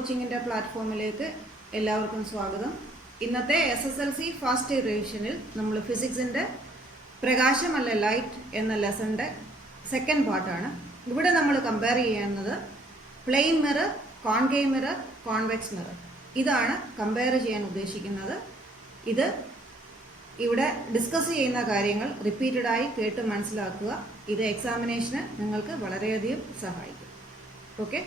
കോച്ചിങ്ങിൻ്റെ പ്ലാറ്റ്ഫോമിലേക്ക് എല്ലാവർക്കും സ്വാഗതം. ഇന്നത്തെ SSLC ഫസ്റ്റ് റിവിഷനിൽ നമ്മൾ ഫിസിക്സിൻ്റെ പ്രകാശമല്ല ലൈറ്റ് എന്ന ലെസണിൻ്റെ സെക്കൻഡ് പാർട്ടാണ്. ഇവിടെ നമ്മൾ കമ്പയർ ചെയ്യുന്നത് plain mirror, concave mirror, convex mirror. ഇതാണ് കമ്പയർ ചെയ്യാൻ ഉദ്ദേശിക്കുന്നത്. ഇത് ഇവിടെ ഡിസ്കസ് ചെയ്യുന്ന കാര്യങ്ങൾ റിപ്പീറ്റഡായി കേട്ട് മനസ്സിലാക്കുക. ഇത് എക്സാമിനേഷന് നിങ്ങൾക്ക് വളരെയധികം സഹായിക്കും. Okay,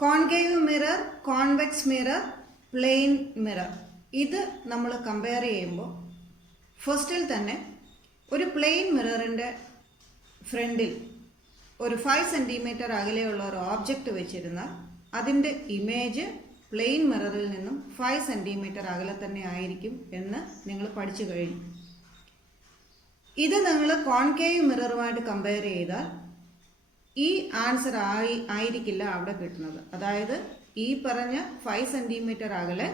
concave mirror, convex mirror, plain mirror, ഇത് നമ്മൾ കമ്പയർ ചെയ്യുമ്പോൾ ഫസ്റ്റിൽ തന്നെ ഒരു പ്ലെയിൻ മിററിൻ്റെ ഫ്രണ്ടിൽ ഒരു 5 സെൻറ്റിമീറ്റർ അകലെയുള്ള ഒരു ഓബ്ജക്റ്റ് വെച്ചിരുന്നാൽ അതിൻ്റെ ഇമേജ് പ്ലെയിൻ മിററിൽ നിന്നും 5 സെൻറ്റിമീറ്റർ അകലെ തന്നെ ആയിരിക്കും എന്ന് നിങ്ങൾ പഠിച്ചു കഴിഞ്ഞു. ഇത് നിങ്ങൾ കോൺകേവ് മിററുമായിട്ട് കമ്പയർ ചെയ്താൽ ഈ ആൻസർ ആയിരിക്കില്ല അവിടെ കിട്ടുന്നത്. അതായത് ഈ പറഞ്ഞ 5 സെൻറ്റിമീറ്റർ അകലെ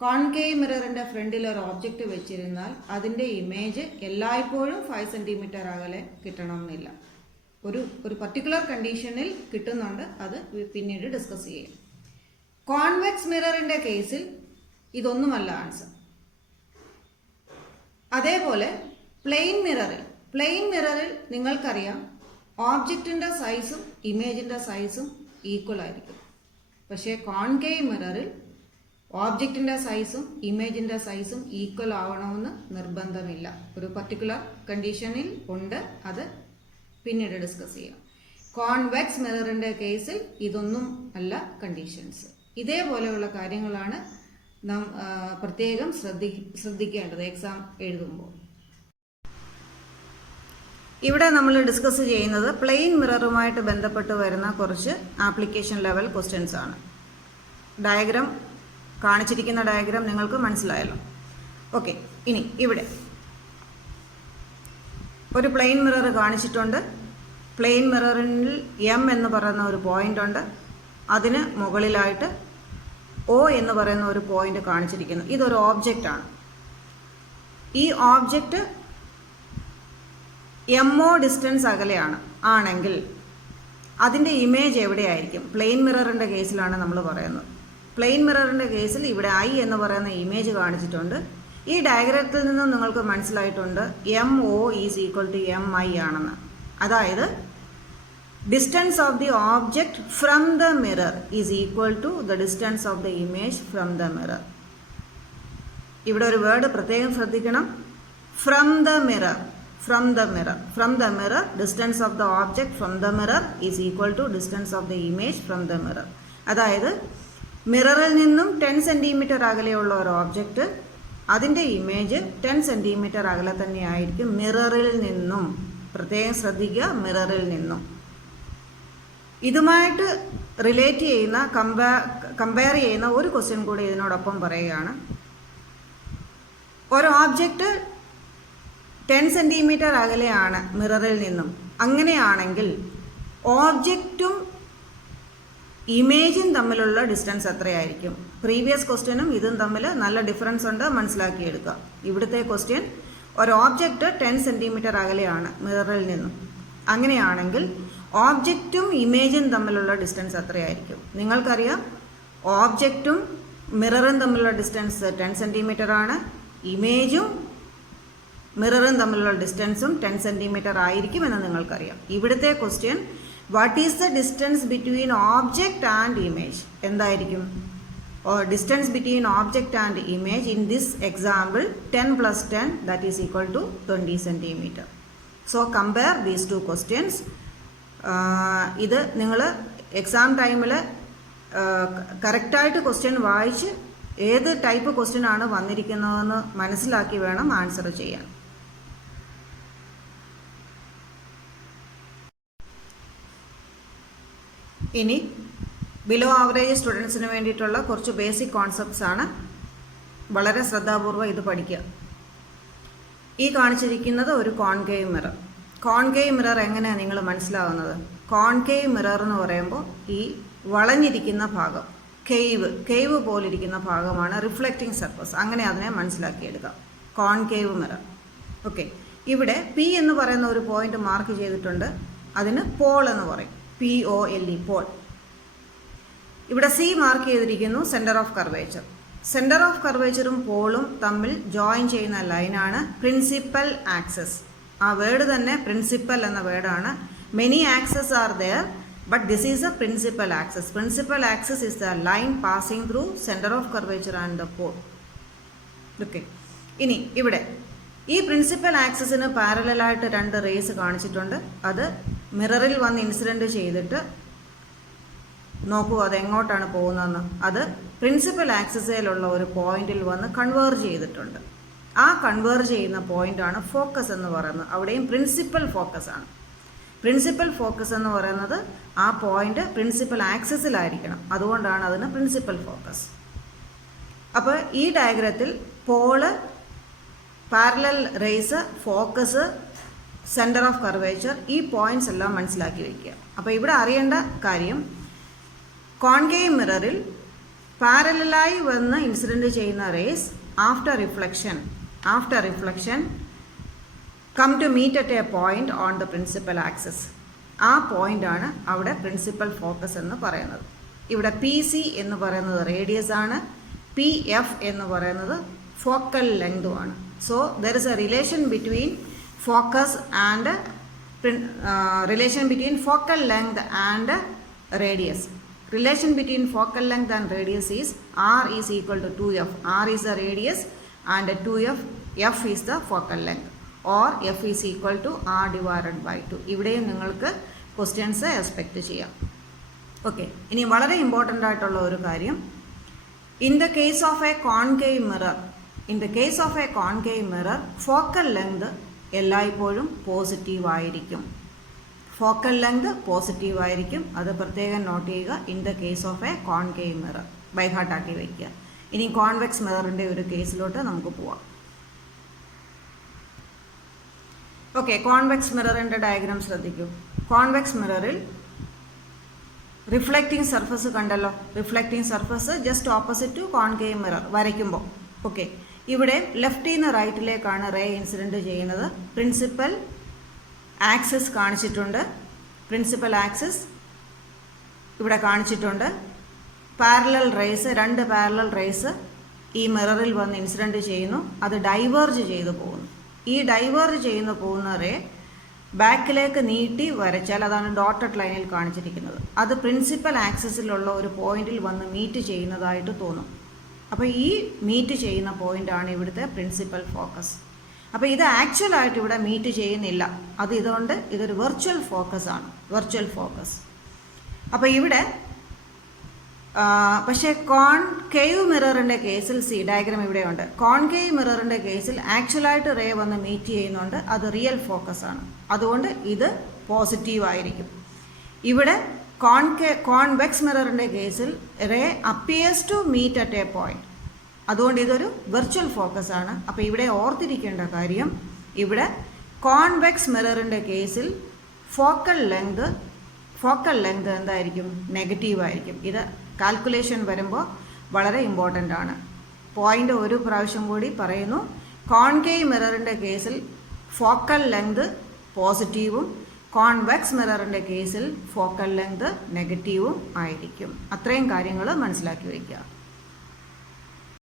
കോൺകേവ് മിററിൻ്റെ ഫ്രണ്ടിൽ ഒരു ഓബ്ജക്റ്റ് വെച്ചിരുന്നാൽ അതിൻ്റെ ഇമേജ് എല്ലായ്പ്പോഴും 5 സെൻറ്റിമീറ്റർ അകലെ കിട്ടണമെന്നില്ല. ഒരു പർട്ടിക്കുലർ കണ്ടീഷനിൽ കിട്ടുന്നുണ്ട്, അത് പിന്നീട് ഡിസ്കസ് ചെയ്യാം. കോൺവെക്സ് മിററിൻ്റെ കേസിൽ ഇതൊന്നുമല്ല ആൻസർ. അതേപോലെ പ്ലെയിൻ മിററിൽ നിങ്ങൾക്കറിയാം ഓബ്ജക്റ്റിൻ്റെ സൈസും ഇമേജിൻ്റെ സൈസും ഈക്വൽ ആയിരിക്കും. പക്ഷേ കോൺകേവ് മിററിൽ ഓബ്ജക്റ്റിൻ്റെ സൈസും ഇമേജിൻ്റെ സൈസും ഈക്വൽ ആവണമെന്ന് നിർബന്ധമില്ല. ഒരു പർട്ടിക്കുലർ കണ്ടീഷനിൽ ഉണ്ട്, അത് പിന്നീട് ഡിസ്കസ് ചെയ്യാം. കോൺവെക്സ് മിററിൻ്റെ കേസിൽ ഇതൊന്നും അല്ല കണ്ടീഷൻസ്. ഇതേപോലെയുള്ള കാര്യങ്ങളാണ് നാം പ്രത്യേകം ശ്രദ്ധിക്കേണ്ടത് എക്സാം എഴുതുമ്പോൾ. ഇവിടെ നമ്മൾ ഡിസ്കസ് ചെയ്യുന്നത് പ്ലെയിൻ മിററുമായിട്ട് ബന്ധപ്പെട്ട് വരുന്ന കുറച്ച് ആപ്ലിക്കേഷൻ ലെവൽ ക്വസ്റ്റ്യൻസ് ആണ്. ഡയഗ്രാം കാണിച്ചിരിക്കുന്ന ഡയഗ്രാം നിങ്ങൾക്ക് മനസ്സിലായല്ലോ. ഓക്കെ, ഇനി ഇവിടെ ഒരു പ്ലെയിൻ മിറർ കാണിച്ചിട്ടുണ്ട്. പ്ലെയിൻ മിററിൽ M എന്ന് പറയുന്ന ഒരു പോയിന്റ് ഉണ്ട്. അതിന് മുകളിലായിട്ട് O എന്ന് പറയുന്ന ഒരു പോയിന്റ് കാണിച്ചിരിക്കുന്നു. ഇതൊരു ഓബ്ജക്റ്റ് ആണ്. ഈ ഓബ്ജക്റ്റ് MO ഡിസ്റ്റൻസ് അകലെയാണ് ആണെങ്കിൽ അതിൻ്റെ ഇമേജ് എവിടെയായിരിക്കും? പ്ലെയിൻ മിററിൻ്റെ കേസിലാണ് നമ്മൾ പറയുന്നത്. പ്ലെയിൻ മിററിൻ്റെ കേസിൽ ഇവിടെ I എന്ന് പറയുന്ന ഇമേജ് കാണിച്ചിട്ടുണ്ട്. ഈ ഡയഗ്രത്തിൽ നിന്നും നിങ്ങൾക്ക് മനസ്സിലായിട്ടുണ്ട് MO is equal to MI ആണെന്ന്. അതായത് distance of the object from the mirror is equal to the distance of the image from the mirror. ഇവിടെ ഒരു വേർഡ് പ്രത്യേകം ശ്രദ്ധിക്കണം. From the mirror, distance of the object from the mirror is equal to distance of the image from the mirror. അതായത് മിററിൽ നിന്നും 10 centimetre അകലെയുള്ള ഒരു object, അതിൻ്റെ image 10 centimetre അകലെ തന്നെ ആയിരിക്കും മിററിൽ നിന്നും. പ്രത്യേകം ശ്രദ്ധിക്കുക, മിററിൽ നിന്നും. ഇതുമായിട്ട് റിലേറ്റ് ചെയ്യുന്ന കമ്പയർ ചെയ്യുന്ന ഒരു ക്വസ്റ്റ്യൻ കൂടി ഇതിനോടൊപ്പം പറയുകയാണ്. ഒരു ഓബ്ജക്റ്റ് 10 സെൻറ്റിമീറ്റർ അകലെയാണ് മിററിൽ നിന്നും. അങ്ങനെയാണെങ്കിൽ ഓബ്ജക്റ്റും ഇമേജും തമ്മിലുള്ള ഡിസ്റ്റൻസ് എത്രയായിരിക്കും? പ്രീവിയസ് ക്വസ്റ്റ്യനും ഇതും തമ്മിൽ നല്ല ഡിഫറൻസ് ഉണ്ട്, മനസ്സിലാക്കിയെടുക്കുക. ഇവിടുത്തെ ക്വസ്റ്റ്യൻ ഒരു ഓബ്ജക്റ്റ് 10 സെൻറ്റിമീറ്റർ അകലെയാണ് മിററിൽ നിന്നും. അങ്ങനെയാണെങ്കിൽ ഓബ്ജക്റ്റും ഇമേജും തമ്മിലുള്ള ഡിസ്റ്റൻസ് എത്രയായിരിക്കും? നിങ്ങൾക്കറിയാം ഓബ്ജക്റ്റും മിററും തമ്മിലുള്ള ഡിസ്റ്റൻസ് 10 സെൻറ്റിമീറ്റർ ആണ്. ഇമേജും മിററും തമ്മിലുള്ള ഡിസ്റ്റൻസും 10 സെൻറ്റിമീറ്റർ ആയിരിക്കുമെന്ന് നിങ്ങൾക്കറിയാം. ഇവിടുത്തെ question what is the distance between object and image എന്തായിരിക്കും? Distance between object and image in this example 10 + 10 that is equal to 20 centimetre. So compare these two questions. ഇത് നിങ്ങൾ എക്സാം ടൈമിൽ കറക്റ്റായിട്ട് ക്വസ്റ്റ്യൻ വായിച്ച് ഏത് ടൈപ്പ് ക്വസ്റ്റ്യൻ ആണ് വന്നിരിക്കുന്നതെന്ന് മനസ്സിലാക്കി വേണം ആൻസർ ചെയ്യാൻ. ഇനി ബിലോ ആവറേജ് സ്റ്റുഡൻസിന് വേണ്ടിയിട്ടുള്ള കുറച്ച് ബേസിക് കോൺസെപ്റ്റ്സ് ആണ്. വളരെ ശ്രദ്ധാപൂർവ്വം ഇത് പഠിക്കുക. ഈ കാണിച്ചിരിക്കുന്നത് ഒരു കോൺകേവ് മിറർ. കോൺകേവ് മിറർ എങ്ങനെയാണ് നിങ്ങൾ മനസ്സിലാവുന്നത്? കോൺകേവ് മിറർ എന്ന് പറയുമ്പോൾ ഈ വളഞ്ഞിരിക്കുന്ന ഭാഗം, കേവ് പോലിരിക്കുന്ന ഭാഗമാണ് റിഫ്ലക്റ്റിംഗ് സർഫസ്. അങ്ങനെ അതിനെ മനസ്സിലാക്കിയെടുക്കാം. Concave mirror. ഓക്കെ, ഇവിടെ P എന്ന് പറയുന്ന ഒരു പോയിന്റ് മാർക്ക് ചെയ്തിട്ടുണ്ട്. അതിന് പോൾ എന്ന് പറയും. P POLE pole. ഇവിടെ C മാർക്ക് ചെയ്തിരിക്കുന്നു centre of curvature. Centre of കർവേച്ചറും പോളും തമ്മിൽ ജോയിൻ ചെയ്യുന്ന ലൈനാണ് പ്രിൻസിപ്പൽ ആക്സസ്. ആ വേർഡ് തന്നെ പ്രിൻസിപ്പൽ എന്ന വേർഡാണ്. Many axes are there but this is a principal axis. Principal axis is the line passing through centre of curvature and the pole. Okay, ഇനി ഇവിടെ ഈ പ്രിൻസിപ്പൽ ആക്സസിന് പാരലായിട്ട് 2 റേസ് കാണിച്ചിട്ടുണ്ട്. അത് മിററിൽ വന്ന് ഇൻസിഡൻറ്റ് ചെയ്തിട്ട് നോക്കൂ അത് എങ്ങോട്ടാണ് പോകുന്നതെന്ന്. അത് പ്രിൻസിപ്പൽ ആക്സിസിലുള്ള ഒരു പോയിന്റിൽ വന്ന് കൺവേർജ് ചെയ്തിട്ടുണ്ട്. ആ കൺവേർജ് ചെയ്യുന്ന പോയിന്റാണ് ഫോക്കസ് എന്ന് പറയുന്നത്. അവിടെയും പ്രിൻസിപ്പൽ ഫോക്കസ് ആണ്. പ്രിൻസിപ്പൽ ഫോക്കസ് എന്ന് പറയുന്നത് ആ പോയിന്റ് പ്രിൻസിപ്പൽ ആക്സിസിലായിരിക്കണം. അതുകൊണ്ടാണ് അതിന് പ്രിൻസിപ്പൽ ഫോക്കസ്. അപ്പോൾ ഈ ഡയഗ്രത്തിൽ pole, parallel rays, focus, centre of curvature, ഈ പോയിന്റ്സ് എല്ലാം മനസ്സിലാക്കി വയ്ക്കുക. അപ്പോൾ ഇവിടെ അറിയേണ്ട കാര്യം, കോൺകേവ് മിററിൽ പാരലായി വന്ന് ഇൻസിഡൻറ്റ് ചെയ്യുന്ന rays after reflection come to meet at a point on the principal axis. ആ പോയിൻ്റാണ് അവിടെ പ്രിൻസിപ്പൽ ഫോക്കസ് എന്ന് പറയുന്നത്. ഇവിടെ PC എന്ന് പറയുന്നത് റേഡിയസ് ആണ്, PF എന്ന് പറയുന്നത് ഫോക്കൽ ലെങ്തുമാണ്. So there is a relation between focus and focal length and radius. Relation between focal length and radius is R is equal to 2F. R is the radius and 2F, F is the focal length, or F is equal to R divided by 2. ഇവിടെയും നിങ്ങൾക്ക് questions expect ചെയ്യാം. Okay, ഇനി വളരെ important ആയിട്ടുള്ള ഒരു കാര്യം, in the case of a concave mirror focal length എല്ലായ്പ്പോഴും positive ആയിരിക്കും. ഫോക്കൽ ലെങ്ത് പോസിറ്റീവ് ആയിരിക്കും. അത് പ്രത്യേകം നോട്ട് ചെയ്യുക. In the case of a concave mirror by heart ആക്കി വയ്ക്കുക. ഇനി കോൺവെക്സ് മിററിൻ്റെ ഒരു കേസിലോട്ട് നമുക്ക് പോവാം. ഓക്കെ, കോൺവെക്സ് മിററിൻ്റെ ഡയഗ്രാം ശ്രദ്ധിക്കൂ. കോൺവെക്സ് മിററിൽ റിഫ്ലക്റ്റിംഗ് സർഫസ് കണ്ടല്ലോ. Reflecting surface just opposite to concave mirror വരയ്ക്കുമ്പോൾ. ഓക്കെ, ഇവിടെ ലെഫ്റ്റിൽ നിന്ന് റൈറ്റിലേക്കാണ് റേ ഇൻസിഡൻറ്റ് ചെയ്യുന്നത്. പ്രിൻസിപ്പൽ ആക്സിസ് കാണിച്ചിട്ടുണ്ട്. പ്രിൻസിപ്പൽ ആക്സിസ് ഇവിടെ കാണിച്ചിട്ടുണ്ട്. പാരലൽ റേസ്, 2 പാരലൽ റേസ് ഈ മിററിൽ വന്ന് ഇൻസിഡൻറ്റ് ചെയ്യുന്നു. അത് ഡൈവേർജ് ചെയ്തു പോകുന്നു. ഈ ഡൈവേർജ് ചെയ്യുന്ന പോകുന്ന റേ ബാക്കിലേക്ക് നീട്ടി വരച്ചാൽ അതാണ് ഡോട്ടഡ് ലൈനിൽ കാണിച്ചിരിക്കുന്നത്. അത് പ്രിൻസിപ്പൽ ആക്സിസിലുള്ള ഒരു പോയിന്റിൽ വന്ന് മീറ്റ് ചെയ്യുന്നതായിട്ട് തോന്നും. അപ്പോൾ ഈ മീറ്റ് ചെയ്യുന്ന പോയിൻ്റാണ് ഇവിടുത്തെ പ്രിൻസിപ്പൽ ഫോക്കസ്. അപ്പോൾ ഇത് ആക്ച്വലായിട്ട് ഇവിടെ മീറ്റ് ചെയ്യുന്നില്ല. ഇതുകൊണ്ട് ഇതൊരു വെർച്വൽ ഫോക്കസ് ആണ്, വെർച്വൽ ഫോക്കസ്. അപ്പോൾ ഇവിടെ പക്ഷേ കോൺകേവ് മിററിൻ്റെ കേസിൽ ഡയഗ്രാം ഇവിടെയുണ്ട്. കോൺകേവ് മിററിൻ്റെ കേസിൽ ആക്ച്വലായിട്ട് റേ വന്ന് മീറ്റ് ചെയ്യുന്നുണ്ട്. അത് റിയൽ ഫോക്കസ് ആണ്. അതുകൊണ്ട് ഇത് പോസിറ്റീവ് ആയിരിക്കും. ഇവിടെ കോൺവെക്സ് മിററിൻ്റെ കേസിൽ ray appears to meet at a point. അതുകൊണ്ട് ഇതൊരു വെർച്വൽ ഫോക്കസ് ആണ്. അപ്പോൾ ഇവിടെ ഓർത്തിരിക്കേണ്ട കാര്യം, ഇവിടെ കോൺവെക്സ് മിററിൻ്റെ കേസിൽ ഫോക്കൽ ലെങ്ത് എന്തായിരിക്കും? നെഗറ്റീവ് ആയിരിക്കും. ഇത് കാൽക്കുലേഷൻ വരുമ്പോൾ വളരെ ഇമ്പോർട്ടൻ്റ് ആണ്. പോയിൻ്റ് ഒരു പ്രാവശ്യം കൂടി പറയുന്നു. കോൺകേവ് മിററിൻ്റെ കേസിൽ ഫോക്കൽ ലെങ്ത് പോസിറ്റീവും കോൺവെക്സ് മിററിൻ്റെ കേസിൽ ഫോക്കൽ ലെങ്ത് നെഗറ്റീവും ആയിരിക്കും. അത്രയും കാര്യങ്ങൾ മനസ്സിലാക്കി വയ്ക്കുക.